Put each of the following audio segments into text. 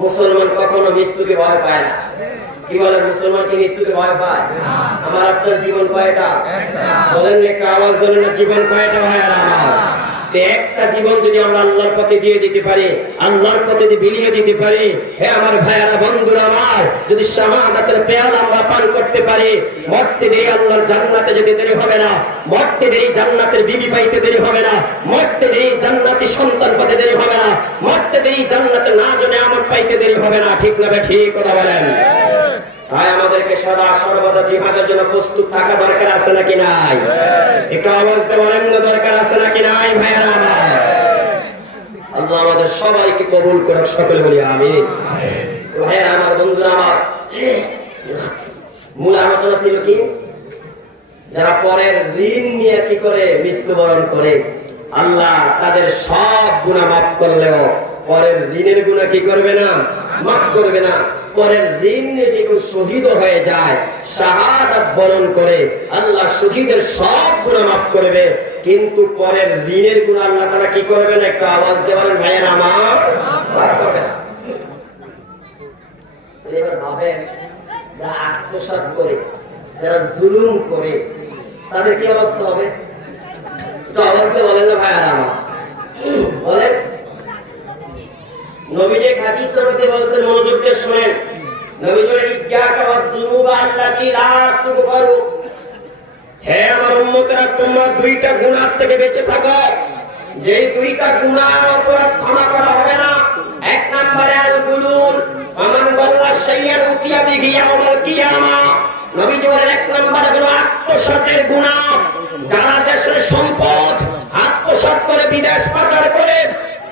মুসলমান কখনো মৃত্যুকে ভয় পায় না। কি বলে, মুসলমান কি মৃত্যুকে ভয় পায়? আমার আপনার জীবন কয়টা? বলেন, একটা আওয়াজ বলেন না, জীবন কয়টা ভাইয়ারা আমার? একটা জীবন যদি আমরা আল্লাহর পথে দিয়ে দিতে পারি, আল্লাহর পথে যদি বিলিয়ে দিতে পারি, হে আমার ভাইয়ারা, বন্ধুরা আমার, যদি শাহাদাতের পেয়ালা আমরা পান করতে পারি, মরতে দেরি আল্লাহর জান্নাতে যেতে দেরি হবে না, মরতে দেরি জান্নাতের বিবি পাইতে দেরি হবে না, মরতে দেরি জান্নাতি সন্তান পাইতে দেরি হবে না, মরতে দেরি জান্নাতে না জনে আমত পাইতে দেরি হবে না। ঠিক না বে ঠিক কথা বলেন? তাই আমাদেরকে সদা সর্বদা জিহাদের জন্য প্রস্তুত থাকা দরকার আছে নাকি নাই? একটু আওয়াজ দিয়ে বলেন না, দরকার আছে নাকি নাই ভাইয়ারা আমার? আল্লাহ আমাদের সবাইকে কবুল করুক, সকলে বলি আমিন। ভাইয়ারা আমার, বন্ধুরা আমার, মূল আলোচনা ছিল কি? যারা পরের ঋণ নিয়ে কি করে মৃত্যুবরণ করে, আল্লাহ তাদের সব গুনাহ মাফ করলেও পরের ঋণের গুনাহ কি করবে না? মাফ করবে না। পরের ঋণ নিয়ে যে কেউ শহীদ হয়ে যায়, শাহাদাত বরণ করে, আল্লাহ শহীদের সব গুনাহ মাফ করবে, কিন্তু পরের ঋণের গুনাহ আল্লাহ তাআলা কি করবে না? একটা আওয়াজ দিয়ে বলেন ভাইয়েরা আমার, মাফ করবে না। এবার ভাবেন, যারা আত্মসাৎ করে, যারা জুলুম করে, তাদের কি অবস্থা হবে? একটু আওয়াজ দিয়ে বলেন না ভাইয়েরা আমার, বলেন। নবীজি হাদিসের মধ্যে বলেছেন, মনোযোগ দিয়ে শুনেন। নবী বলেন, ইজ্ঞাকা ওয়াজ-যুনুবা আল্লাতী লা তুগফারু। হে আমার উম্মতেরা, তোমরা দুইটা গুনাহ থেকে বেঁচে থাকো, যেই দুইটা গুনাহের অপরাধ ক্ষমা করা হবে না। এক নম্বরে আল-গুলুল, ফামান গাল্লা শাইয়ান উতিয়া বিহি ইয়াউমাল কিয়ামা। নবীজি বলেন, এক নম্বরে হলো আত্মসাতের গুনাহ। যারা দেশের সম্পদ আত্মসাৎ করে, বিদেশ পাচার করে,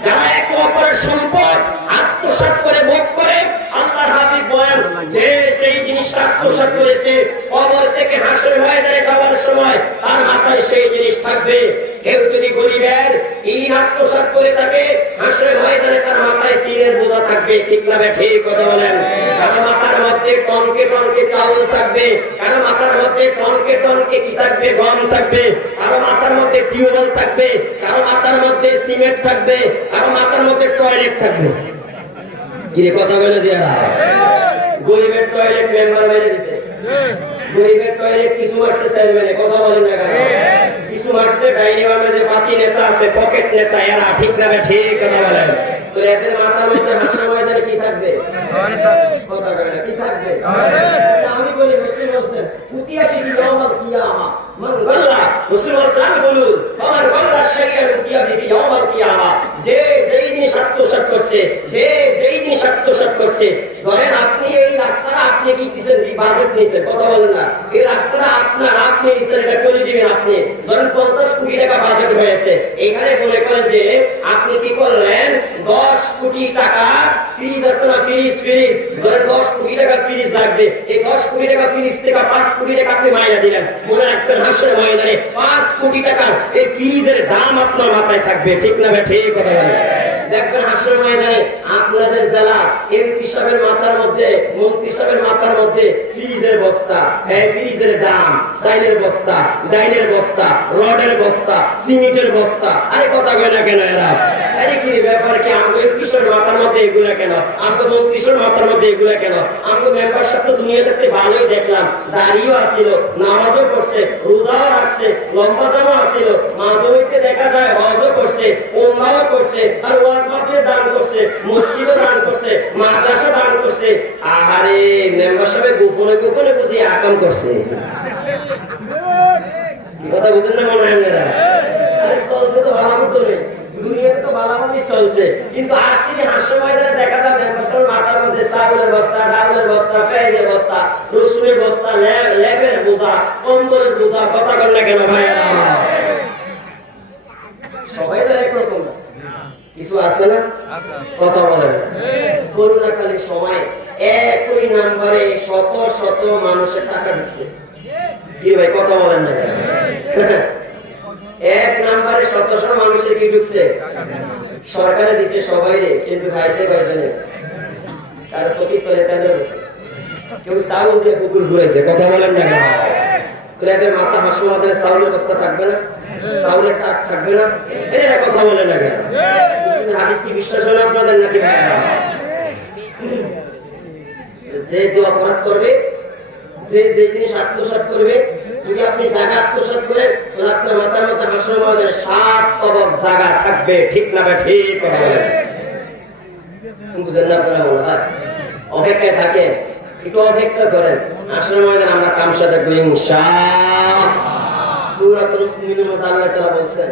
যারা একে অপরের সম্পদ আত্মসাৎ করে ভোগ করে, আল্লাহর হাবিব বলেন, যে যেই জিনিসটা আত্মসাৎ করেছে, কবর থেকে হাসরের ময়দানে যাওয়ার সময় তার মাথায় সেই জিনিস থাকবে। কেউ যদি গরিবের ইন আত্মসাৎ করে থাকে, হাসরের ময়দানে তার মাথায় টিনের বোঝা থাকবে। ঠিক না বে ঠিক কথা বলেন? কারো মাথার মধ্যে টনকে টনকে চাউল থাকবে, কারো মাথার মধ্যে টনকে টনকে কি থাকবে? গম থাকবে। কারো মাথার মধ্যে টিউবওয়েল থাকবে, কারো মাথার মধ্যে সিমেন্ট থাকবে, কারো মাথার মধ্যে টয়লেট থাকবে। কি কথা বলে যারা? গরিবের টয়লেট মেম্বার মেরে দিছে, গরিবের টয়লেট কিছু মারছে চেয়ারম্যানে। কথা বলেন না কেন? কিছু মারছে ডাইনি বামে যে পাতি নেতা আছে, পকেট নেতা, এরা। ঠিক না বে ঠিক কথা বলেন? তো এদের মাথার মধ্যে হাসরের ময়দানে কি থাকবে? কথা বলেন না, কি থাকবে? আমি বলি, মুসলিম বলছেন, উতিয়া বিহি ইয়াউমাল কিয়ামা। মান গাল্লা, মুসলিম বলছেন, আমি বলুন, ফামান গাল্লা শাইয়ান উতিয়া বিহি ইয়াউমাল কিয়ামা। যে যেই জিনিস আত্মসাৎ করছে, যে যেই জিনিস আত্মসাৎ করছে, ধরেন আপনি এই রাস্তাটা আপনি কি দিচ্ছেন? বাজেট নিয়েছেন। কথা বলেন না? এই রাস্তাটা আপনার, আপনি নিচ্ছেন, এটা করে দিবেন আপনি। ধরেন 50 কোটি টাকা বাজেট হয়েছে, এখানে মনে করেন যে আপনি কি করলেন, 10 কোটি টাকা ফ্রিজ আছে না, ফ্রিজ ধরেন 10 কোটি টাকার ফ্রিজ লাগবে। এই 10 কোটি টাকা ফ্রিজ থেকে 5 কোটি টাকা আপনি মাইনা দিলেন। মনে রাখবেন, হাসরের ময়দানে 5 কোটি টাকার এই ফ্রিজের দাম আপনার মাথায় থাকবে। ঠিক না বে ঠিক কথা বলেন? দেখবেন হাসরের ময়দানে আপনাদের জেলা এমপি সাহেবের মাথার মধ্যে, মন্ত্রী সাহেবের মাথার মধ্যে ফ্রিজের বস্তা, ফ্রিজের দাম, চাইলের বস্তা, ডাইনের বস্তা, রডের বস্তা, সিমেন্টের বস্তা। আরে কথা কয় না কেন এরা? আরে কি ব্যাপার কি? আমাকে এমপি সাহেবের মাথার মধ্যে এগুলা কেন? আমাকে মন্ত্রী সাহেবের মাথার মধ্যে এগুলা কেন? আমাকে মেম্বার সাহেব তো দুনিয়া থাকতে ভালোই দেখলাম, দাড়িও আসছিল, নামাজও করছে, রোজাও রাখছে, লম্বা জামা আসছিল, মাঝে হইতে দেখা যায় হজও করছে, ওমরাও করছে, আর ওয়াজ মাহফিলে দান করছে, মসজিদও দান করছে, মাদ্রাসা দান করছে। আরে মেম্বার সাহেব গোপনে গোপনে বুঝি আকাম করছে। কি কথা বুঝেন না মনে হয়? আরে চলছে তো ভালো মতো নেই, দুনিয়াতে তো ভালোভাবেই চলছে, কিন্তু আজকে যে হাসরের ময়দানে দেখা যায় মেম্বার সাহেবের মাথার মধ্যে চাউলের বস্তা, ডালের বস্তা, পেঁয়াজের বস্তা, রসুনের বস্তা, লেবের বোঝা, কম্বলের বোঝা। কথা কর না কেন ভাইয়েরা? সবাই তো একরকম না, কিছু আছে না? কথা বলেন। করোনাকালীন সময় একই নাম্বারে শত শত মানুষের টাকা ঢুকছে। কি ভাই কথা বলেন না? এক নাম্বারে শত শত মানুষের কি ঢুকছে? সরকারে দিচ্ছে সবাই, কিন্তু খাইছে কয়জনে? কারো চকির তলে তেলের মতো, কেউ চাউল দিয়ে পুকুর ঘুরেছে। কথা বলেন না? এদের মাথা হাসপাতালে চাউলের বস্তা থাকবে না, চাউলের টাক থাকবে না? এরা কথা বলে না কেন? হাদিস কি বিশ্বাস হয় না আপনাদের নাকি ভাই? যে যে অপরাধ করবে, যে যে জিনিস আত্মসাৎ করবে, যদি আপনি জায়গা আত্মসাৎ করেন তাহলে আপনার মাথার মধ্যে হাসর ময়দানে 7 তবক জায়গা থাকবে। ঠিক না? ঠিক কথা বলেন, বুঝেন না আপনারা? বলা অপেক্ষায় থাকেন, একটু অপেক্ষা করেন, হাসর ময়দানে আমরা কামসা দেখবো ইনশাআল্লাহ। সূরাতুল মুমিনুন মধ্যে আল্লাহ তাআলা বলছেন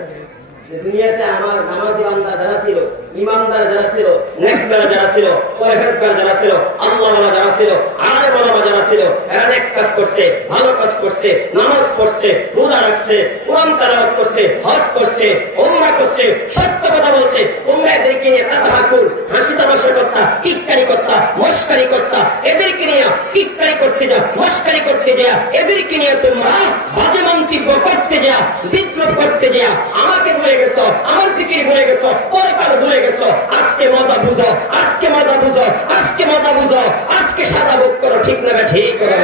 যে দুনিয়াতে আমার নামাজি বান্দা যারা ছিল, ইমানদার যারা ছিল, নেককার যারা ছিল, পরহেজগার যারা ছিল, আল্লাহওয়ালা যারা ছিল, আলেম ওলামা যারা ছিল, এরা নেক কাজ করছে, ভালো কাজ করছে, নামাজ পড়ছে, রোজা রাখছে, কোরআন তেলাওয়াত করছে, হজ করছে, উমরা করছে, সত্য কথা বলছে। তোমরা এদেরকে নিয়ে তাতাহাকুল, হাসি তামাশা করতা, টিটকারি করতা, মস্কারি করতা, এদেরকে নিয়ে টিটকারি করতে যা, মস্কারি করতে যা, এদেরকে নিয়ে তোমরা বাজে মন্তব্য করতে যা, বিদ্রোহ করতে যা, আমাকে ভুলে গেছো, আমার জিকির ভুলে গেছো, পরকাল ভুলে গেছো। আজকে মজা বুঝো, আজকে মজা বুঝো, আজকে মজা বুঝো, আজকে সাজা ভোগ করো। ঠিক না? ঠিক করে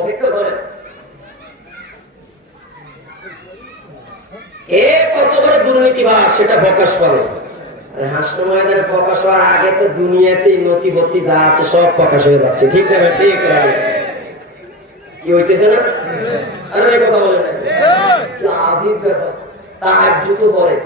অপেক্ষা করে এ কত বড় দুর্নীতিবাজ সেটা প্রকাশ পাবে। হাসর ময়দানে প্রকাশ হওয়ার আগে তো দুনিয়াতে নথিপত্তি যা আছে সব প্রকাশ হয়ে যাচ্ছে। ঠিক না? ঠিক কি হইতেছে না? আর এই কথা বলে না, কি আজীব ব্যাপার। তাহাজ্জুদ করে,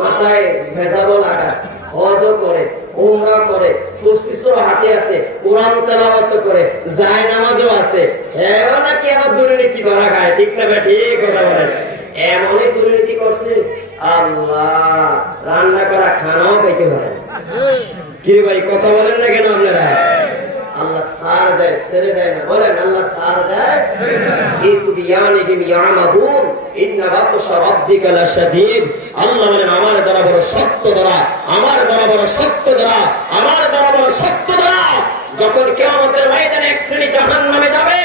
মাথায় ভেজাবো লাগা, হজও করে, উমরা করে, তসবিহ হাতে আছে, কোরআন তেলাওয়াত করে, যায় নামাজও আছে, হ্যাঁ নাকি আমার দুর্নীতি ধরা খায়। ঠিক না? ঠিক কথা বলেন। এমনই দুর্নীতি করছে আল্লাহ রান্না করা খানাও খাইতে পারে। কি ভাই কথা বলেন না কেন আপনারা? আল্লাহ সার দেয়, ছেড়ে দেয় না। বলেন আল্লাহ সার দেয়। আল্লাহ বলেন আমার দ্বারা বড় সত্য দ্বারা, আমার দ্বারা বড় সত্য দ্বারা, আমার দ্বারা বড় সত্য দ্বারা। যখন কিয়ামতের ময়দানে এক শ্রেণী জাহান্নামে যাবে,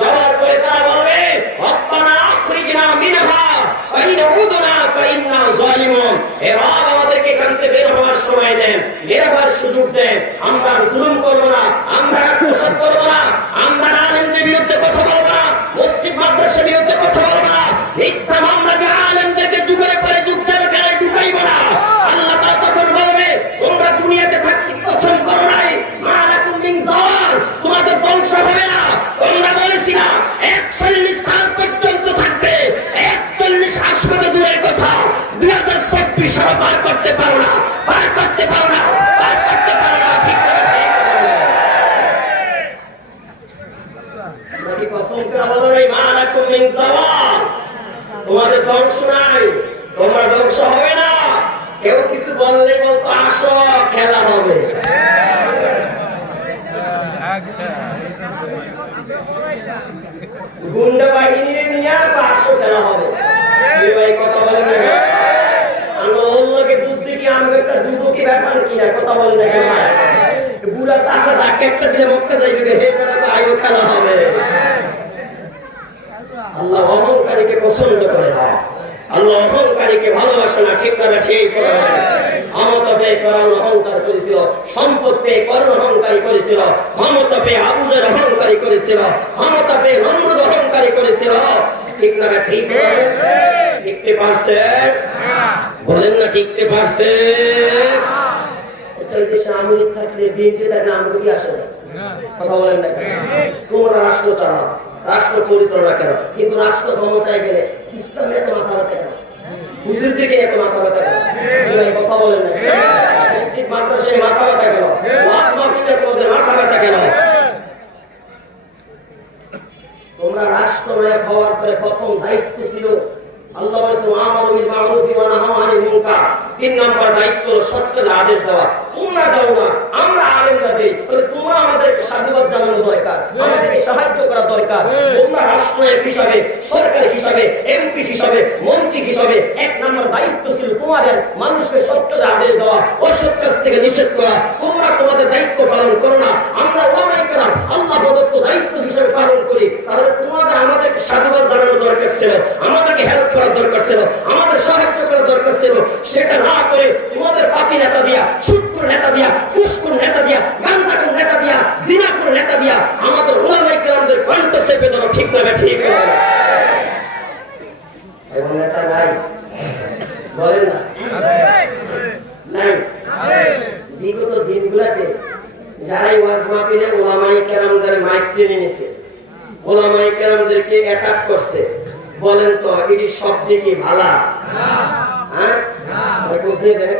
যাওয়ার পরে তারা বলবে রব্বানা আখরিজনা মিনহা ফাইন উদনা ফাইন্না যালিমুন। হে রব আমাদেরকে এখান থেকে বের হওয়ার সময় দেন, বের হওয়ার সুযোগ দেন। আমরা জুলুম করব না, আমরা আত্মসাৎ করব না, আমরা আলেমদের বিরুদ্ধে কথা বলব না, মসজিদ মাদ্রাসার বিরুদ্ধে কথা বলব না, মিথ্যা মামলা দিয়ে আলেমদেরকে যুগের পরে যুগ জেলখানায় ঢুকাইব না। আল্লাহ তাআলা তখন বলবে তোমরা দুনিয়াতে থাকতে পছন্দ করো নাই, মালাকুম মিন জাওয়াল, তোমাদের বংশ হবে না। তোমরা বলেছিলা 41 সাল পর্যন্ত থাকবে, 41 হাসপাতাল দূরের কথা 2024 সাল পার করতে পারো না, পার করতে পারো না, পার করতে পারো না। ঠিক করে নাকি কসম করে বলো এই মালাকুম মিন জাওয়াল, তোমাদের ধ্বংস নাই, তোমরা ধ্বংস হবে না। কেউ কিছু বললে বলতো আসো খেলা হবে। গুন্ডা বাহিনী নিয়ে আসো খেলা হবে। ভাই কথা বলেন না, আমরা অন্যকে বুঝতে কি আমরা একটা যুবকী ব্যাপার কি কথা বলেন না কেন? বুড়া চাষা ধাক্কা একটা দিলে মক্কা যাইবে, হে আয়ো খেলা হবে। আল্লাহ অহংকারীকে পছন্দ করে না, আল্লাহ অহংকারীকে ভালোবাসে না। ঠিক না? ঠিক করে ক্ষমতা পেয়ে করার অহংকার করেছিল, সম্পদ পেয়ে করার অহংকারী করেছিল, ক্ষমতা পেয়ে আবুজের অহংকারী করেছিল, ক্ষমতা পেয়ে নমরুদ অহংকারী করেছিল। ঠিক না? ঠিক টিকতে পারছে? বলেন না টিকতে পারছে? আওয়ামী লীগ থাকলে, বিএনপি থাকলে আমাকে কি আসে না? কথা বলেন না কেন? তোমরা রাষ্ট্র চালাও, রাষ্ট্র পরিচালনা করো, কিন্তু রাষ্ট্র ক্ষমতায় গেলে ইসলামের এত মাথা ব্যথা কেন? হুজুরদেরকে এত মাথা ব্যথা কেন? কথা বলেন না, মসজিদ মাদ্রাসায় মাথা ব্যথা কেন? ওয়াজ মাহফিলে তোমাদের মাথা ব্যথা কেন? তোমরা রাষ্ট্র নায়ক হওয়ার পরে প্রথম দায়িত্ব ছিল আল্লাহ বলেছেন আমারু বিল মারুফি ওয়া নাহু আনিল মুনকার। 3 নম্বর দায়িত্ব সত্যের আদেশ দেওয়া। তোমরা দাও না, আমরা আলেমরা দেই। তাহলে তোমরা আমাদের সাধুবাদ জানানো দরকার, আমাদেরকে সাহায্য করা দরকার। তোমরা রাষ্ট্রনায়ক হিসাবে, সরকার হিসাবে, এমপি হিসাবে, মন্ত্রী হিসাবে 1 নম্বর দায়িত্ব ছিল তোমাদের মানুষকে সত্যের আদেশ দেওয়া, অসৎ কাজ থেকে নিষেধ করা। তোমরা তোমাদের দায়িত্ব পালন করো না, আমরা ওলামায়ে কেরাম আল্লাহ প্রদত্ত দায়িত্ব হিসাবে পালন করি। তাহলে তোমাদের আমাদেরকে সাধুবাদ জানানো দরকার ছিল, আমাদেরকে হেল্প করার দরকার ছিল, আমাদের সাহায্য করার দরকার ছিল। সেটা না করে তোমাদের পাতি নেতা দিয়া, সুদখোর নেতা দিয়া, ঘুষখোর নেতা দিয়া, গাঁজাখোর নেতা দিয়া, জিনাখোর নেতা দিয়া আমাদের উলামায়ে কেরামদের কণ্ঠ চেপে ধরো। ঠিক না? ঠিক এমন নেতা নাই? বলেন না নাই? বিগত দিনগুলোতে যারা এই ওয়াজ মাহফিলে উলামায়ে কেরামদের মাইক টেনে নিছে, উলামায়ে কেরামদেরকে অ্যাটাক করছে, বলেন তো এটি শব্দ কি ভালা? হ্যাঁ, বুঝিয়ে দেবে।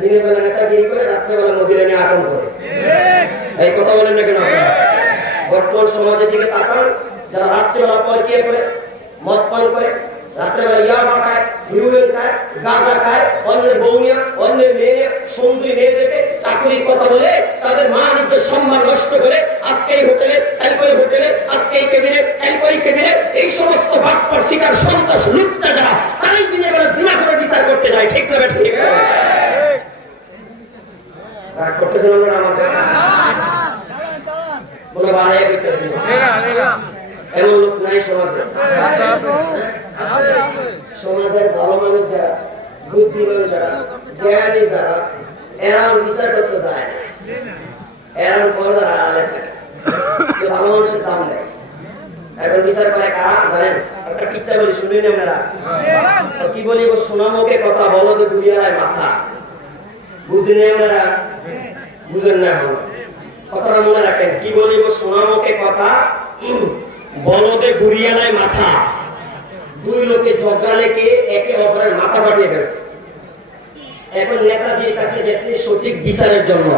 দিনের বেলা নেতাগিরি করে, রাত্রেবেলা মদিনা নিয়ে আতঙ্ক করে। এই কথা বলেন না কেন? বর্তমান সমাজের দিকে তাকান, যারা রাত্রেবেলা পরকিয়া করে, মদ পান করে, রাত্রেবেলা ইয়াবা খায়, হিরোইন খায়, গাঁজা খায়, অন্যের বৌনিয়া, অন্যের মেয়ে, সুন্দরী মেয়েদেরকে চাকরির কথা বলে তাদের মান ইজ্জত সম্মান নষ্ট করে, আজকে এই হোটেলে, কালকে ওই হোটেলে, আজকে এই কেবিনে, কালকে ওই কেবিনে, এই সমস্ত বাটপার শিকার সন্ত্রাস লুটতে যারা, তারাই দিনের বেলা জিনা করে বিচার করতে যায়। ঠিক না ঠিক? রাগ করতেছেন আপনারা আমাদের? মনে বাড়াইয়া করতেছেন? এমন লোক নাই সমাজে। সমাজের ভালো মানুষ যারা, বুদ্ধিমান যারা, জ্ঞানী যারা, এরাও বিচার করতে যায় না। এরাও করে যারা আড়ালে থাকে, ভালো মানুষের দাম দেয়। এখন বিচার করে কারা জানেন? একটা কিচ্ছা বলি, শুনিনি আপনারা? কি বলিব? সোনামুখে কথা বলো তো গুলিয়ারায় মাথা। বুঝলেন আপনারা? বুঝেন না? এখন কথাটা মনে রাখেন। কি বলিব? সোনামুখে কথা বলদে গুড়িয়ালায় মাথা। দুই লোকে ঝগড়া লেগে একে অপরের মাথা ফাটিয়ে ফেলছে। এখন নেতাজির কাছে গেছে সঠিক বিচারের জন্য।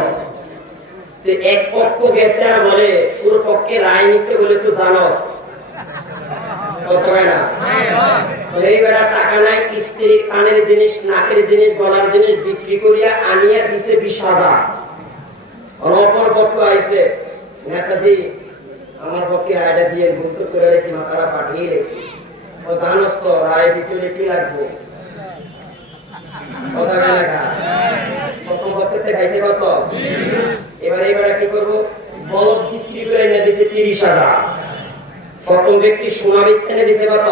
এক পক্ষ গেছে আর বলে তোর পক্ষে রায় নিতে বলে তুই জানস না। এই বেড়া টাকা নাই, স্ত্রী কানের জিনিস, নাকের জিনিস, গলার জিনিস বিক্রি করিয়া আনিয়া দিছে 20,000। অপর পক্ষ আইছে, নেতাজি আমার পক্ষে রায়টা দিয়ে গুরুত্ব করে রেখি, মাথাটা পাঠিয়ে রেখি। ও জানোস তো রায় দিতে কি লাগবে? প্রথম পক্ষে খাইছে কত? এবারে কি করবো? বলদ বিক্রি করে এনে দিছে 30,000। প্রথম ব্যক্তি সোনা বেচে এনে দিছে কত?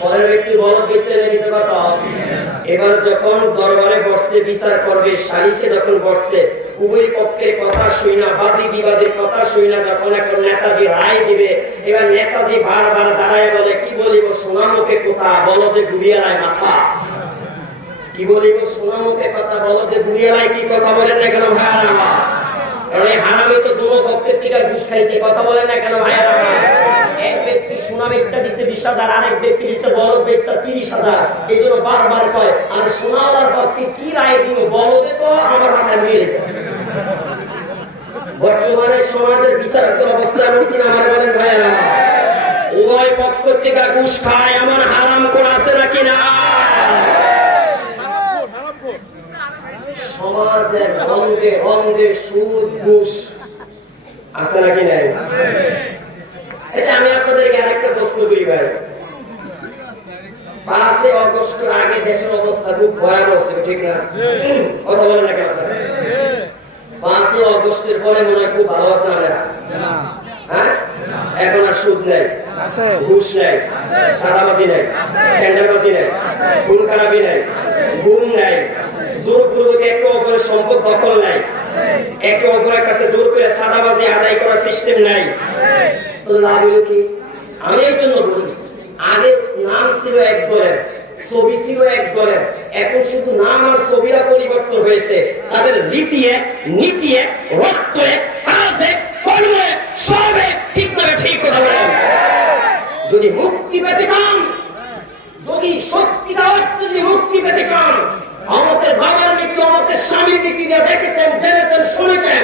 পরের ব্যক্তি বলদ বেচে এনে দিছে কত? এবার যখন দরবারে বসছে বিচার করবে, সালিশে যখন বসছে, উভয় পক্ষের কথা শুই না, বাদী বিবাদের কথা শুই না, যখন এখন নেতাজি রায় দিবে, এবার নেতাজি বারবার দাঁড়ায় বলে কি বলিব? সোনামুখে কথা বলদে গুলিয়ালায় মাথা। কি বলিব? সোনামুখে কথা বলদে গুলিয়ালায় কি কথা বলেন না কেন ভাইয়ারা? কারণ এই হারামি তো দুটো পক্ষের থেকে ঘুষ খাইছে। কথা বলেন না কেন ভাইয়ারা? এক ব্যক্তি সোনা বেচা দিচ্ছে 20,000, আরেক ব্যক্তি দিচ্ছে বলদ বেচা 30,000। এই জন্য বারবার কয় আর সোনাওয়ালার পক্ষে কি রায় দিব? বলদে তো আমার মাথায় মিলে যায়। বর্তমানে সমাজের বিচারকের অবস্থা এমন কিনা আমার বলেন ভাইয়ারা? উভয় পক্ষ থেকে ঘুষ খায়, এমন হারাম করা আছে নাকি না? সমাজের অন্ধে অন্ধে সুদ ঘুষ আছে নাকি নাই? আচ্ছা, আমি আপনাদেরকে আরেকটা প্রশ্ন করি ভাই। 5 আগস্টের আগে দেশের অবস্থা খুব ভয়াবহ ছিল, ঠিক না? কথা বলেন না কেন? 5 আগস্টের পরে মনে হয় খুব ভালো আছে না? হ্যাঁ, এখন আর সুদ নাই, ঘুষ নাই, সাদাবাজি নাই, টেন্ডারবাজি নাই, খুন খারাপি নাই, গুম নাই, জোরপূর্বক একে অপরের সম্পদ দখল নাই, একে অপরের কাছে জোর করে সাদাবাজি আদায় করার সিস্টেম নাই। লাভ হলো কি? আমি এর জন্য বলি, আগে নাম ছিল এক দলের, ছবি ছিল এক দলের, এখন শুধু নাম আর ছবিরা পরিবর্তন হয়েছে। তাদের রীতি এক, নীতি এক, রক্ত এক, কাজ এক, কর্ম এক, সব এক। ঠিক না? ঠিক কথা বলেন। যদি মুক্তি পেতে চান, যদি সত্যিকার অর্থে যদি মুক্তি পেতে চান, আমাদের বাবার নীতি, আমাদের স্বামীর নীতি দিয়ে দেখেছেন, জেনেছেন, শুনেছেন।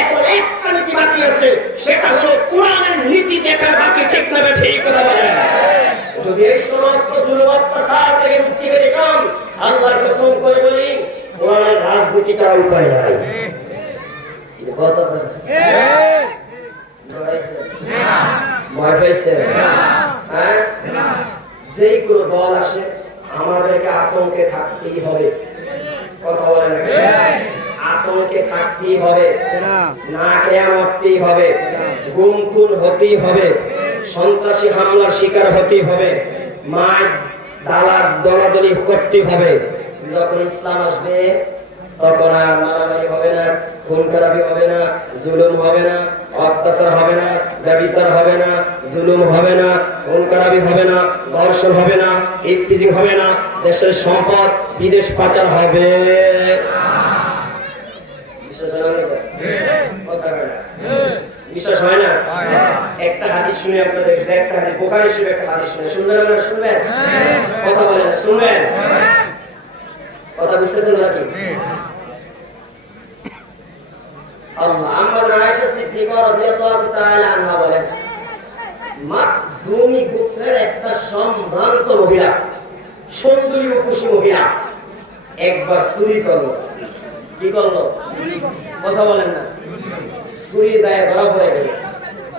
এখন একটা নীতি বাকি আছে, সেটা হলো কোরআনের নীতি দেখার বাকি। ঠিক না? ঠিক কথা বলেন। যদি এই সমস্ত জুলুম অত্যাচার থেকে মুক্তি পেতে চান, আল্লাহর কসম করে বলি, কোরআনের রাজনীতি ছাড়া উপায় নাই। যে কোনো দল আসে, আমাদেরকে আতঙ্কে থাকতেই হবে। কথা বলে না? আতঙ্কে থাকতেই হবে, না খেয়া মরতেই হবে, গুম খুন হতেই হবে, সন্ত্রাসী হামলার শিকার হতেই হবে, মায় দালাল দলাদলি করতে হবে। যখন ইসলাম আসবে তখন আর মারামারি হবে না, খুন খারাপি হবে না, জুলুম হবে না, অত্যাচার হবে না, ব্যভিচার হবে না, জুলুম হবে না, খুন খারাপি হবে না, ধর্ষণ হবে না, ইফটিজিং হবে না, দেশের সম্পদ বিদেশ পাচার হবে। বিশ্বাস হয় না? একটা হাদিস শুনে আপনাদের, একটা হাদিস বুখারী শরীফের একটা হাদিস শুনে, শুনবেন আপনারা? শুনবেন? কথা বলেন না, শুনবেন? কথা বুঝতেছেন নাকি? আল্লাহ আমাদের আয়েশা সিদ্দিকা রাদিয়াল্লাহু তাআলা আনহা বলেন, মাখজুমি গোত্রের একটা সম্ভ্রান্ত মহিলা, সুন্দরী রূপসী মহিলা একবার চুরি করলো। কি করলো? কথা বলেন না। চুরির দায়ে ধরা পড়ে গেল।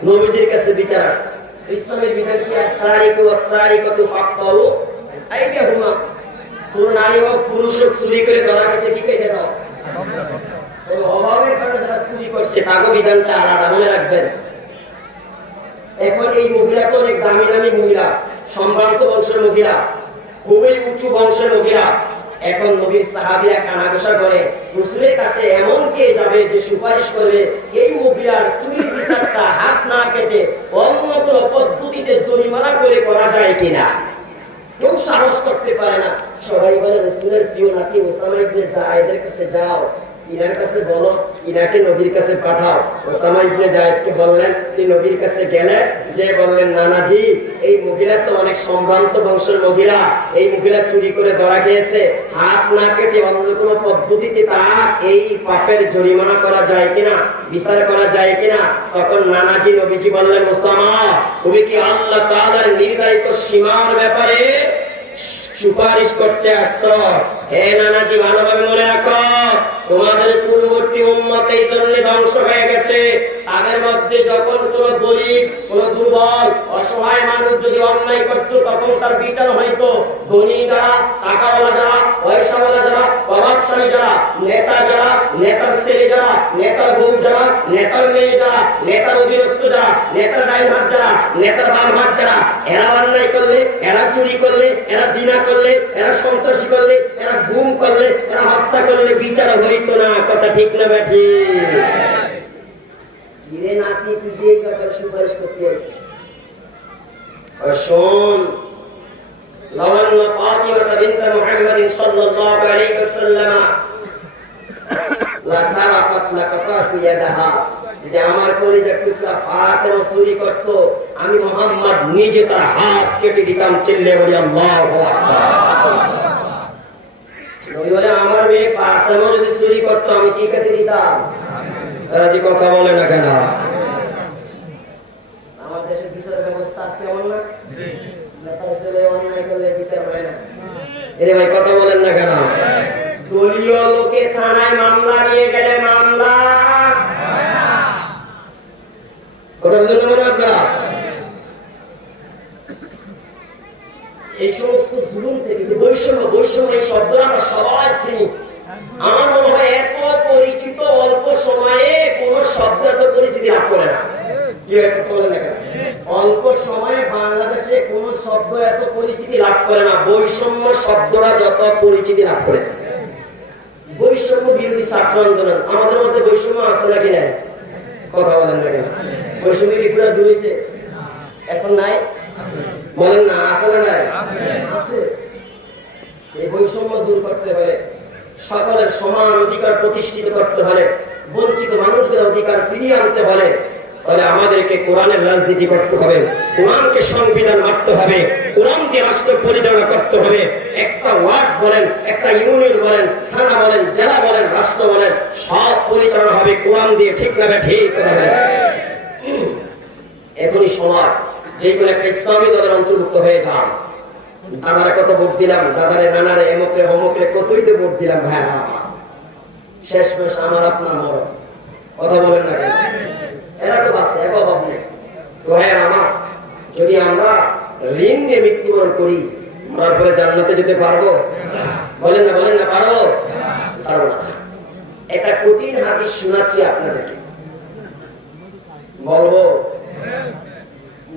নবীজির কাছে বিচার আসছে। ইসলামের বিধান কি? আস-সারিকু ওয়াস-সারিকাতু ফাকতাউ আইদিয়াহুমা। চোর নারী হোক পুরুষ হোক চুরি করে ধরা গেছে, কি কেটে দাও। অভাবের কারণে যারা চুরি করছে তাকে বিধানটা আলাদা, মনে রাখবেন। এখন এই মহিলা তো অনেক দামি দামি মহিলা, সম্ভ্রান্ত বংশের মহিলা, খুবই উঁচু বংশের মহিলা। এখন নবীর সাহাবীরা কানাঘুষা করে হুজুরের কাছে এমন কে যাবে যে সুপারিশ করবে এই মহিলার চুরির বিচারটা হাত না কেটে অন্য কোনো পদ্ধতিতে জরিমানা করে করা যায় কিনা। কেউ সাহস করতে পারে না। সবাই বলে রাসূলের প্রিয় নাতি ওসামা ইবনে যায়েদের কাছে যাও, ইনার কাছে বলো, ইনাকে নবীর কাছে পাঠাও। ওসামা ইবনে যায়েদকে বললেন, তিনি নবীর কাছে গেলেন, যে বললেন, নানাজি এই মহিলা তো অনেক সম্ভ্রান্ত বংশের মহিলা, এই মহিলা চুরি করে ধরা গিয়েছে, হাত না কেটে অন্য কোনো পদ্ধতিতে তার এই পাপের জরিমানা করা যায় কিনা, বিচার করা যায় কিনা। তখন নানাজি নবীজি বললেন, ওসামা তুমি কি আল্লাহ তাআলার নির্ধারিত সীমার ব্যাপারে সুপারিশ করতে আসছো? হে নানাজি, ভালোভাবে মনে রাখো, তোমাদের পূর্ববর্তী উম্মত এই জন্য ধ্বংস হয়ে গেছে। তাদের মধ্যে যখন কোন গরিব, কোন দুর্বল, অসহায় মানুষ যদি অন্যায় করত, তখন তার বিচার হইতো। ধনী যারা, টাকাওয়ালা যারা, পয়সাওয়ালা যারা, প্রভাবশালী যারা, নেতা যারা, নেতার ছেলে যারা, নেতার বউ যারা, নেতার মেয়ে যারা, নেতার অধীনস্থ যারা, নেতার ডাইন হাত যারা, নেতার বাম হাত যারা, এরা অন্যায় করলে, এরা চুরি করলে, এরা জিনা করলে, এরা সন্ত্রাসী করলে, এরা গুম করলে, এরা হত্যা করলে বিচার হইতো না। কথা ঠিক না ব্যাঠি? ধীরে নাতি তুই যে ব্যাপারে সুপারিশ করতে আসছিস। শোন, লাওয়ান্না ফাতিমা বিনত মুহাম্মদ সাল্লাল্লাহু আলাইহি ওয়াসাল্লাম লা সারাফাত লাকাতাত ইয়াদাহা, যদি আমার কলিজার টুকরা ফাতেমা চুরি করত, আমি মুহাম্মদ নিজে তার হাত কেটে দিতাম। চিল্লে বলি আল্লাহু আকবার। নবী বলে, আমার মেয়ে ফাতেমা যদি চুরি করত, আমি কি কেটে দিতাম? রাজি কথা বলে না কেন? আমার দেশের বিচারের ব্যবস্থা আজকে এমন না? নেতার ছেলে অন্যায় করলে বিচার হয় না। এরে ভাই কথা বলেন না কেন? দলীয় লোকে থানায় মামলা নিয়ে গেলে মামলা কথা বুঝলেন না মনে আপনারা? এই সমস্ত জুলুম থেকে বৈষম্য, বৈষম্য এই শব্দটা আমরা সবাই চিনি। আমার মনে হয় এত পরিচিত অল্প সময়ে কোন শব্দ এত পরিচিতি লাভ করে না। কি কথা বলেন না কেন? অল্প সময়ে বাংলাদেশে কোন শব্দ এত পরিচিতি লাভ করে না। বৈষম্য শব্দটা যত পরিচিতি লাভ করেছে। বৈষম্য বিরোধী ছাত্র আন্দোলন, আমাদের মধ্যে বৈষম্য আছে নাকি নাই? কথা বলেন না কেন? বৈষম্য কি পুরো দূর হয়েছে? এখন নাই? বলেন না, আছে না নাই? আছে। এই বৈষম্য দূর করতে হলে, সকলের সমান অধিকার প্রতিষ্ঠিত করতে হলে, বঞ্চিত মানুষদের অধিকার ফিরিয়ে আনতে হলে, তাহলে আমাদেরকে কোরআনের রাজনীতি করতে হবে, কোরআনকে সংবিধান মানতে হবে, কোরআনকে রাষ্ট্র পরিচালনা করতে হবে। একটা ওয়ার্ড বলেন, একটা ইউনিয়ন বলেন, থানা বলেন, জেলা বলেন, রাষ্ট্র বলেন, সব পরিচালনা হবে কোরআন দিয়ে। ঠিক না ঠিক হবে? এখনই সময় যে কোনো একটা ইসলামী দলের অন্তর্ভুক্ত হয়ে যান। দাদারা কত ভোট দিলাম, দাদারে নানারে এমকে হমকে কতই তো ভোট দিলাম ভাই, শেষ মেশ আমার আপনার মরণ। কথা বলেন না কেন? এরা তো বাঁচে, এক অভাব নেই। তো হ্যাঁ, আমার যদি আমরা ঋণ নিয়ে মৃত্যুবরণ করি, মরার পরে জান্নাতে যেতে পারবো? বলেন না, বলেন না, পারবো? পারবো না। একটা কঠিন হাদিস শোনাচ্ছি আপনাদেরকে, বলবো।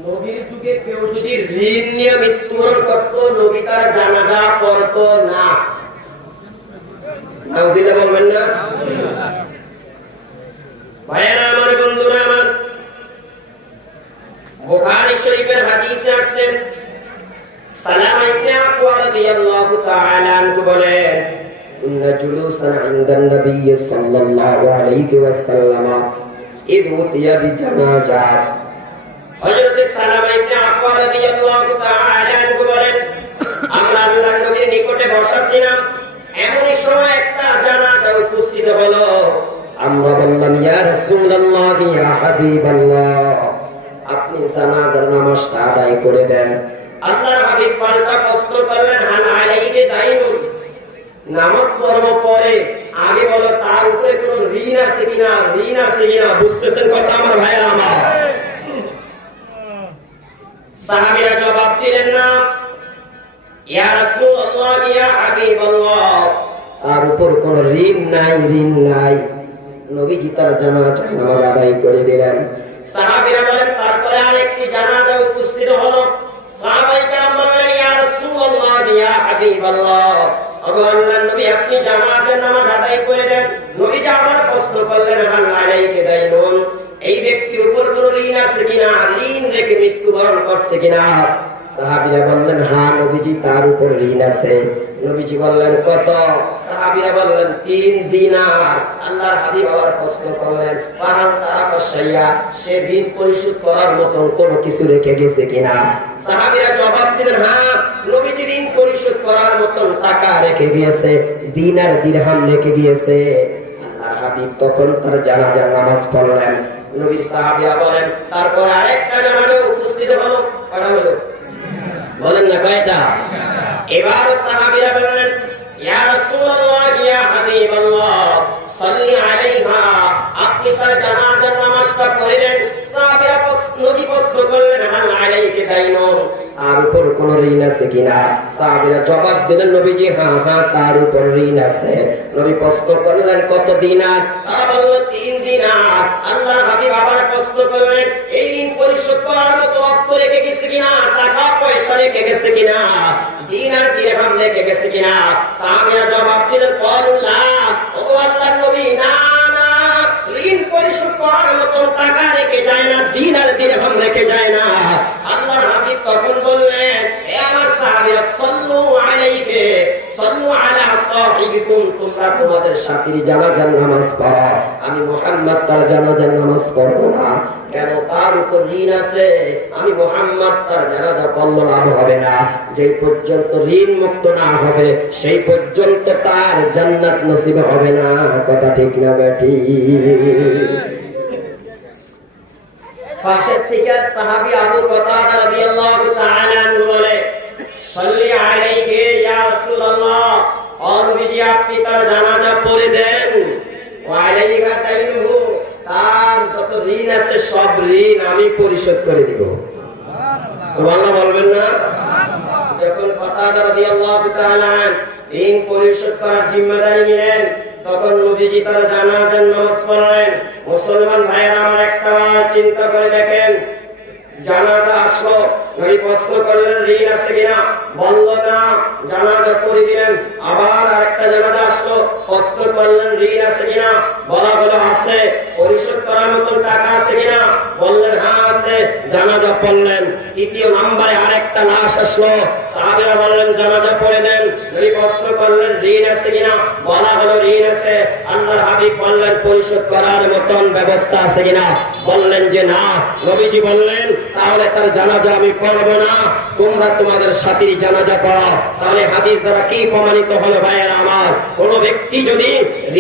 নবীর যুগে কেউ যদি ঋণ নিয়ে মৃত্যুবরণ করত, নবী তার জানাজা পড়তো না। নাউজুবিল্লাহ বলবেন না? ভাইয়েরা আমার, বন্ধুরা আমার, বুখারী শরীফের হাদিসে আসছে, সালামা ইবনে আকওয়া রাদিয়াল্লাহু তাআলা আনহু বলেন, ইন্না জুলুসান ইনদান নবী সাল্লাল্লাহু আলাইহি ওয়াসাল্লাম ইদ উতিয়া বিজানাজা। হযরত সালামা ইবনে আকওয়া রাদিয়াল্লাহু তাআলা আনহু বলেন, আমরা আল্লাহর নবীর নিকটে বসা ছিলাম, এমনই সময় একটা জানাজা উপস্থিত হলো। আমরা বললাম, ইয়া রাসূলুল্লাহ, ইয়া হাবিবাল্লাহ, আপনি জানাজার নামাজটা আদায় করে দেন। আল্লাহর হাবিব পাল্টা প্রশ্ন করলেন, হাল আলাইহি দাইনুন, নামাজ পড়ব পরে আগে বলো তার উপরে কোনো ঋণ আছে কিনা, ঋণ আছে কিনা। বুঝতেছেন কথা আমার ভাইয়েরা আমার? সাহাবীরা জবাব দিলেন না, ইয়া রাসূলুল্লাহ, ইয়া হাবিবাল্লাহ, তার উপর কোনো ঋণ নাই, ঋণ নাই। নবীজি তার জানাজা নামাজ আদায় করে দিলেন। সাহাবীরা বলেন, তারপরে আরেকটি জানাজা উপস্থিত হলো। সাহাবায়ে কেরাম বললেন, ইয়া রাসূলুল্লাহ, ইয়া হাবিবাল্লাহ, আল্লাহর নবী আপনি জানাজার নামাজ আদায় করে দেন। নবীজি আবার প্রশ্ন করলেন, হাল আলাইহি দাইনুন, এই ব্যক্তির উপর কোনো ঋণ আছে কিনা, ঋণ রেখে মৃত্যুবরণ করছে কিনা। সাহাবীরা বললেন, হ্যাঁ নবীজি তার উপর ঋণ আছে। নবীজি বললেন, কত? সাহাবীরা বললেন, 3 দিনার। আল্লাহর হাবিব আবার প্রশ্ন করলেন, ফাহাল তারাকা শাইয়া, সে ঋণ পরিশোধ করার মতন কোনো কিছু রেখে গেছে কিনা। সাহাবীরা জবাব দিলেন, হ্যাঁ নবীজি ঋণ পরিশোধ করার মতন টাকা রেখে গিয়েছে, দিনার দিরহাম রেখে গিয়েছে। আল্লাহর হাবিব তখন তার জানাজার নামাজ পড়লেন। নবীর সাহাবীরা বলেন, তারপর আরেকটা জানাজা উপস্থিত হলো। কয়টা হলো বলেন না, কয়টা? এবার সাহাবীরা বললেন, ইয়া রাসূলুল্লাহ, ইয়া হাবিবাল্লাহ, সাল্লি আলাইহা, আপনি তার জানাজার নামাজটা পড়ে দেন। সাহাবীরা নবী প্রশ্ন করলেন, হাল আলাইহি দাইনুন, তার উপর কোনো ঋণ আছে কিনা। সাহাবীরা জবাব দিলেন, নবীজি হ্যাঁ হ্যাঁ তার উপর ঋণ আছে। নবী প্রশ্ন করলেন, কত দিনার? তারা বলল 3 দিনার। আল্লাহর হাবিব আবার প্রশ্ন করলেন, এই ঋণ পরিশোধ করার মতো অর্থ রেখে গেছে কিনা, টাকা পয়সা রেখে গেছে কিনা, দিনার দিরহাম রেখে গেছে কিনা। সাহাবীরা জবাব দিলেন, আল্লাহ, ও আল্লাহর নবী, না না, ঋণ পরিশোধ করার মতো টাকা রেখে যায় না, দিনার দিরহাম রেখে যায় না। আল্লাহর হাবিব তখন বললেন, হে আমার সাহাবীরা, সাল্লু আলাইহি, সাল্লু আলা সাহিবিকুম, তোমরা তোমাদের সাথীর জানাজার নামাজ পড়ো, আমি মুহাম্মদ তার জানাজার নামাজ পড়ব না। কেন? তার উপর ঋণ আছে, আমি মুহাম্মদ তার জানাজা পড়লে লাভ হবে না। যেই পর্যন্ত ঋণ মুক্ত না হবে সেই পর্যন্ত তার জান্নাত নসিব হবে না। কথা ঠিক না বেটি? পাশের থেকে সাহাবী আবু কাতাদা রাদিয়াল্লাহু তাআলা আনহু বলে, সাল্লি আলাইহি ইয়া রাসূলুল্লাহ, ও নবীজি আপনি তার জানাজা পড়ে দেন। ওয়া আলাইহি দাইনুহু, তার যত ঋণ আছে সব ঋণ আমি পরিশোধ করে দিব। সুবহানাল্লাহ বলবেন না? যখন কাতাদা রাদিয়াল্লাহু তাআলা ঋণ পরিশোধ করার জিম্মাদারি নিলেন, তখন নবীজি তার জানাজার নামাজ পড়লেন। মুসলমান ভাইয়েরা আমার একটা চিন্তা করে দেখেন, জানাজা আসলো, নবী প্রশ্ন করলেন ঋণ আছে কিনা, বলল না, জানাজা পড়ে দিলেন। আবার আরেকটা জানাজা আসলো, প্রশ্ন করলেন ঋণ আছে কিনা, বলা হলো আছে। পরিশোধ করার মতন টাকা আছে কিনা, বললেন হ্যাঁ আছে, জানাজা পড়লেন। তৃতীয় নম্বরে আরেকটা লাশ আসলো, সাহাবীরা বললেন জানাজা পড়ে দেন। নবী প্রশ্ন করলেন ঋণ আছে কিনা, বলা হলো ঋণ আছে। আল্লাহর হাবিব বললেন পরিশোধ করার মতন ব্যবস্থা আছে কিনা, বললেন যে না। নবীজি বললেন তাহলে তার জানাজা আমি পড়ব না, তোমরা তোমাদের সাথীর জানাজা পড়ো। তাহলে হাদিস দ্বারা কি প্রমাণিত হলো ভাইয়েরা আমার? কোন ব্যক্তি যদি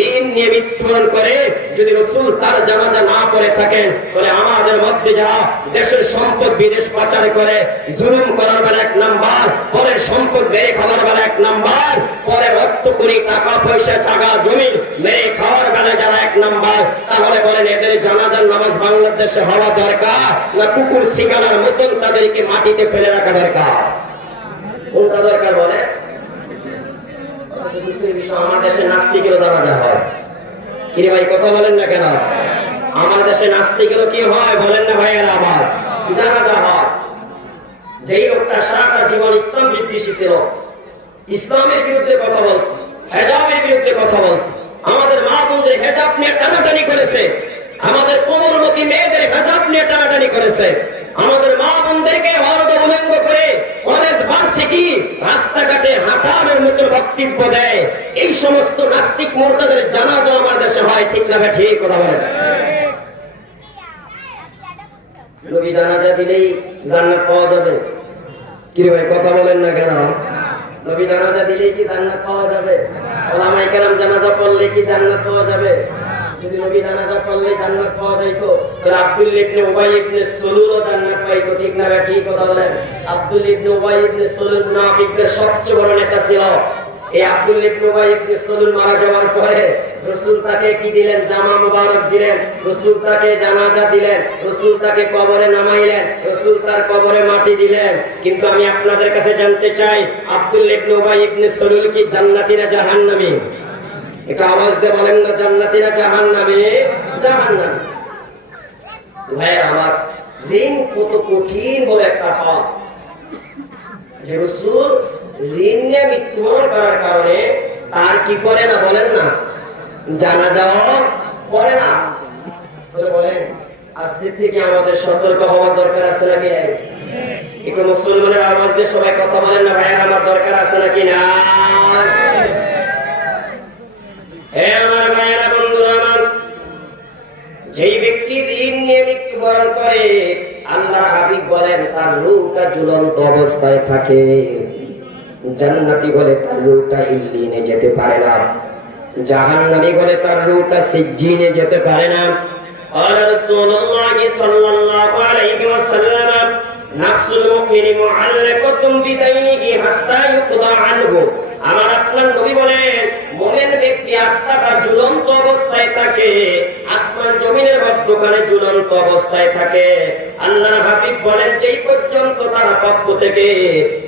ঋণ নিয়ে মৃত্যুবরণ করে, যদি রাসূল তার জানাজা না পড়ে থাকেন, তাহলে আমাদের মধ্যে যারা দেশের সম্পদ বিদেশ পাচার করে, জুলুম করার বেলা 1 নাম্বার, পরের সম্পদ মেরে খাওয়ার বেলা 1 নাম্বার, পরের অর্থ করি টাকা পয়সা জায়গা জমি মেরে খাওয়ার বেলা যারা 1 নাম্বার, তাহলে বলেন এদের জানাজার নামাজ বাংলাদেশে হওয়া দরকার না কুকুর শিকারার মতন তাদেরকে মাটিতে ফেলে রাখা দরকার? কোনটা দরকার বলে? আমার দেশে নাস্তিকেরও জানাজা হয়। কি রে ভাই, কথা বলেন না কেন? আমার দেশে নাস্তিকেরও কি হয় বলেন না ভাইয়েরা আমার? জানাজা হয়। যেই লোকটা সারাটা জীবন ইসলাম বিদ্বেষী ছিল, ইসলামের বিরুদ্ধে কথা বলছে, হেজাবের বিরুদ্ধে কথা বলছে, আমাদের মা বোনদের হেজাব নিয়ে টানাটানি করেছে, আমাদের কোমলমতি মেয়েদের হেজাব নিয়ে টানাটানি করেছে, আমাদের মা বোনদেরকে অর্ধ উলঙ্গ করে কলেজ ভার্সিটি রাস্তাঘাটে হাঁটানোর মতো বক্তব্য দেয়। এই সমস্ত নাস্তিক মুরতাদের জানাজা আমার দেশে হয়। ঠিক না ভাই? ঠিক কথা বলেন। নবী জানাজা দিলেই জান্নাত পাওয়া যাবে? কি ভাই কথা বলেন না কেন? নবী জানাজা দিলেই কি জান্নাত পাওয়া যাবে? ওলামায়ে কেরাম জানাজা পড়লে কি জান্নাত পাওয়া যাবে? যদি নবী জানাজা পড়লে জান্নাত পাওয়া যাইতো তাহলে আব্দুল্লাহ ইবনে উবাই ইবনে সুলুলও জান্নাত পাইতো, ঠিক না? ঠিক কথা বলেন। আব্দুল্লাহ ইবনে উবাই ইবনে সুলুল মুনাফিকদের সবচেয়ে বড় নেতা ছিল। এই আব্দুল্লাহ ইবনে উবাই ইবনে সুলুল মারা যাওয়ার পরে রাসূল তাকে কি দিলেন? জামা মুবারক দিলেন। রাসূল তাকে জানাজা দিলেন। রাসূল তাকে কবরে নামাইলেন। রাসূল তার কবরে মাটি দিলেন। কিন্তু আমি আপনাদের কাছে জানতে চাই, আব্দুল্লাহ ইবনে উবাই ইবনে সুলুল কি জান্নাতি না জাহান্নামী? একটু আওয়াজ দিয়ে বলেন না, জান্নাতি না জাহান্নামী? জাহান্নামী। ভাই আমার, ঋণ কত কঠিন বলে একটা পাপ যে রাসূল ঋণ নিয়ে মৃত্যুবরণ করার কারণে তার কি করে না বলেন না? জানাজাও পড়ে না। বলেন আজকে থেকে আমাদের সতর্ক হওয়ার দরকার আছে নাকি? একটু মুসলমানের আওয়াজ দিয়ে সবাই কথা বলেন না ভাইয়ের, আমার দরকার আছে নাকি না? আমার ভাইয়েরা, বন্ধুরা আমার, যেই ব্যক্তি ঋণ নিয়ে মৃত্যুবরণ করে আল্লাহর হাবিব বলেন তার রূহটা ঝুলন্ত অবস্থায় থাকে। জান্নাতি বলে তার রূহটা ইল্লিনে যেতে পারে না, জাহান্নামী বলে তার রূহটা সিজ্জিনে যেতে পারে না। ক্বালা রাসূলুল্লাহ সাল্লাল্লাহু আলাইহি ওয়াসাল্লাম, নাফসুল মুমিনি মুআল্লাকাতুন বিদাইনিহি হাত্তা ইউকদা আনহু। আমার আপনার নবী বলেন মুমিন ব্যক্তি আত্মাটা ঝুলন্ত অবস্থায় থাকে, আসমান জমিনের মধ্যখানে ঝুলন্ত অবস্থায় থাকে। আল্লাহর হাবিব বলেন যেই পর্যন্ত তার পক্ষ থেকে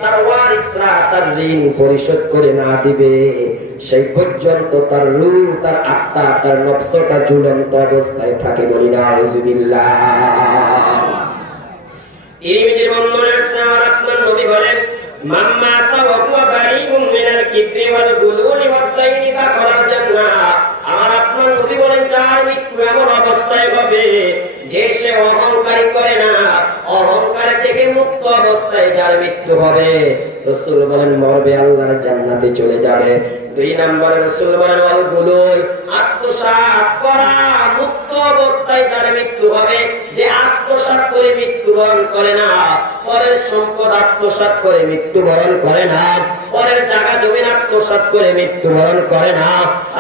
তার ওয়ারিসরা তার ঋণ পরিশোধ করে না দিবে সেই পর্যন্ত তার রূহ, তার আত্মা, তার নফসটা ঝুলন্ত অবস্থায় থাকে। বলি না আউযুবিল্লাহ। তিরমিজির বর্ণনা আছে, আমার আপনার নবী বলেন মান মাতা ওয়া হুয়া বারিউম মিনাল কিবরি ওয়াল গুলুলি ওয়াদ দাইনি দাখালাল জান্নাহ। আমার আপনার নবী বলেন যার মৃত্যু এমন অবস্থায় হবে যে সে অহংকারী করে না, অহংকার থেকে মুক্ত অবস্থায় যার মৃত্যু হবে, রাসূল বলেন মরবে আল্লাহর জান্নাতে চলে যাবে। দুই নম্বরে রাসূল বলেন ওয়াল গুলুল, আত্মসাৎ করা, মুক্ত অবস্থায় যার মৃত্যু হবে, যে আত্মসাৎ করে মৃত্যুবরণ করে না, পরের সম্পদ আত্মসাৎ করে মৃত্যুবরণ করে না, পরের জায়গা জমি আত্মসাৎ করে মৃত্যুবরণ করে না,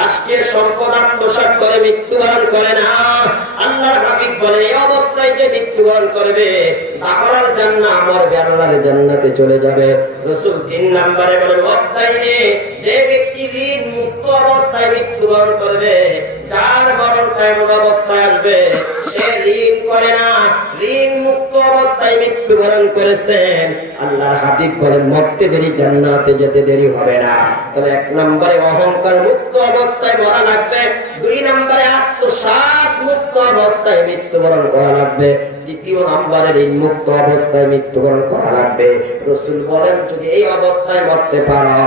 রাষ্ট্রীয় সম্পদ আত্মসাৎ করে মৃত্যুবরণ করে না। আল্লাহর হাবিব বলেন এই অবস্থায় যে মৃত্যুবরণ করবে দাখালাল জান্নাহ, মরবে আল্লাহর জান্নাতে চলে যাবে। রাসূল তিন নম্বরে বলেন ওয়াদাইনে, যে ব্যক্তি ঋণ মুক্ত অবস্থায় মৃত্যুবরণ করবে, যার মরণটা এমন অবস্থায় আসবে সে ঋণ করে না, ঋণ মুক্ত অবস্থায় মৃত্যুবরণ করেছেন, আল্লাহর হাবিব বলেন মরতে দেরি, জান্নাতে যেতে দেরি হবে না। তাহলে এক নম্বরে অহংকার মুক্ত অবস্থায় মরা লাগবে, দুই নম্বরে আত্মসাৎ মুক্ত অবস্থায় মৃত্যুবরণ করা লাগবে, দ্বিতীয় নম্বরে ঋণ মুক্ত অবস্থায় মৃত্যুবরণ করা লাগবে। রাসূল বলেন যদি এই অবস্থায় মরতে পারো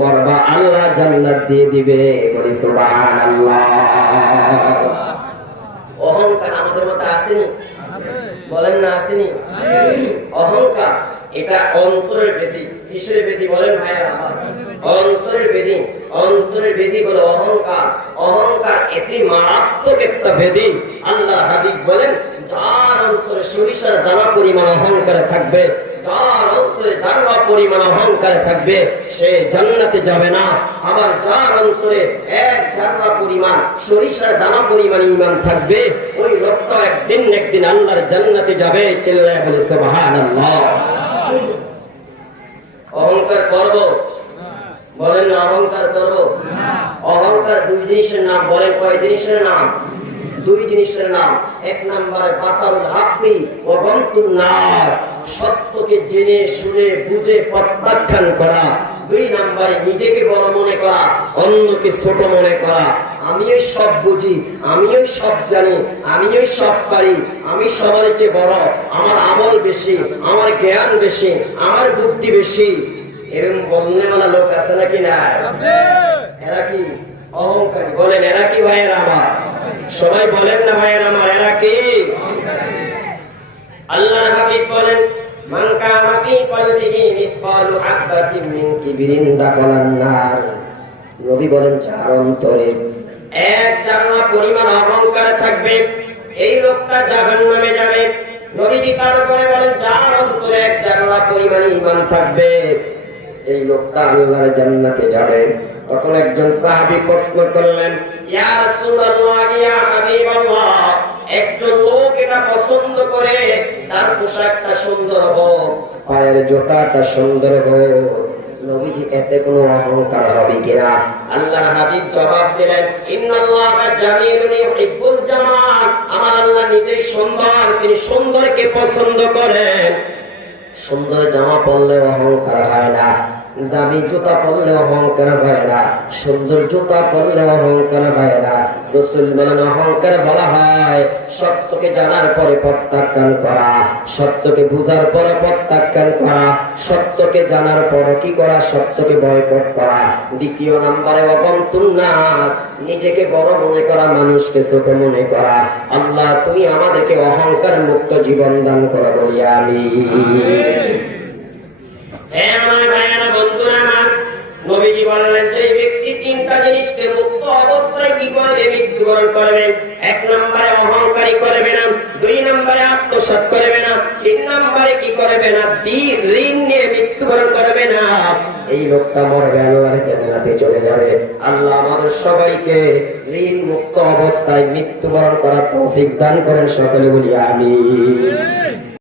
মরবা আল্লাহ জান্নাত দিয়ে দিবে। বলি সুবহানাল্লাহ। অহংকার আমাদের মধ্যে আসেনি? বলেন না আসেনি? অহংকার এটা অন্তরের ব্যাধি। কিসের ব্যাধি বলেন ভাইরা আমার? অন্তরের ব্যাধি। অন্তরের ব্যাধি হলো অহংকার। অহংকার এটি মারাত্মক একটা ব্যাধি। আল্লাহর হাবিব বলেন যার অন্তরে সরিষার দানা পরিমাণ অহংকার থাকবে, যার অন্তরে জাররা পরিমাণ অহংকার থাকবে সে জান্নাতে যাবে না। আবার যার অন্তরে এক জাররা পরিমাণ সরিষার দানা পরিমাণ ঈমান থাকবে ওই লোকটা একদিন একদিন আল্লাহর জান্নাতে যাবে। চিল্লায়ে বলে সুবহানাল্লাহ। অহংকার করব? বলেন না অহংকার করব? অহংকার দুই জিনিসের নাম। বলেন কয় জিনিসের নাম? দুই জিনিসের নাম। এক নম্বরে বাতারুল হাক্কি ওয়া গামতুন নাস, সত্যকে জেনে শুনে বুঝে প্রত্যাখ্যান করা। দুই নম্বরে নিজেকে বড় মনে করা, অন্যকে ছোট মনে করা। আমিই সব বুঝি, আমিই সব জানি, আমিই সব পারি, আমি সবার চেয়ে বড়, আমার আমল বেশি, আমার জ্ঞান বেশি, আমার বুদ্ধি বেশি। এরকম বলনেওয়ালা লোক আছে নাকি না? এরা কি অহংকারী? বলেন এরা কি ভাইয়ের আমার? সবাই বলেন না ভাইয়ের আমার, এরা কি? আল্লাহর হাবিব বলেন মান কানা ফি কলবিহি মিসকালু হাববাতিন মিন কিবরিন দাখালান নার। নবী বলেন যার অন্তরে এক জাররা পরিমাণ অহংকার থাকবে এই লোকটা জাহান্নামে যাবে। নবীজি তারপরে বলেন যার অন্তরে এক জাররা পরিমাণ ঈমান থাকবে এই লোকটা আল্লাহর জান্নাতে যাবে। তখন একজন সাহাবী প্রশ্ন করলেন, ইয়া রাসূলুল্লাহ, ইয়া হাবিবাল্লাহ, একজন লোক এটা পছন্দ করে তার পোশাকটা সুন্দর হোক, পায়ের জুতাটা সুন্দর হোক, নবীজি এতে কোনো অহংকার হবে কিনা? আল্লাহর হাবিব জবাব দিলেন, ইন্নাল্লাহা জামিলুন ইউহিব্বুল জামাল, আমার আল্লাহ নিজেই সুন্দর, তিনি সুন্দরকে পছন্দ করেন। সুন্দর জামা পরলে অহংকার হয় না, দামি জুতা পরলে অহংকার হয় না, সুন্দর জুতা পরলে অহংকার হয় না। রাসূল বলেন অহংকার বলা হয় সত্যকে জানার পরে প্রত্যাখ্যান করা, সত্যকে বুঝার পরে প্রত্যাখ্যান করা, সত্যকে জানার পরে কি করা? সত্যকে বয়কট করা। দ্বিতীয় নম্বরে অগমতুন নাস, নিজেকে বড় মনে করা, মানুষকে ছোট মনে করা। আল্লাহ তুমি আমাদেরকে অহংকার মুক্ত জীবন দান করো বলি আমিন। হে আমার ভাইয়েরা, বন্ধুরা আমার, নবীজি বললেন যে ব্যক্তি তিনটা জিনিসকে মুক্ত অবস্থায় কি করবে? মৃত্যুবরণ করবে। এক নম্বরে অহংকারী করবে না, দুই নম্বরে আত্মসাৎ করবে না, তিন নম্বরে কি করবে না? ঋণ নিয়ে মৃত্যুবরণ করবে না। এই লোকটা মরবে, আল্লাহর জান্নাতে চলে যাবে। আল্লাহ আমাদের সবাইকে ঋণ মুক্ত অবস্থায় মৃত্যুবরণ করার তৌফিক দান করেন, সকলে বলি আমিন।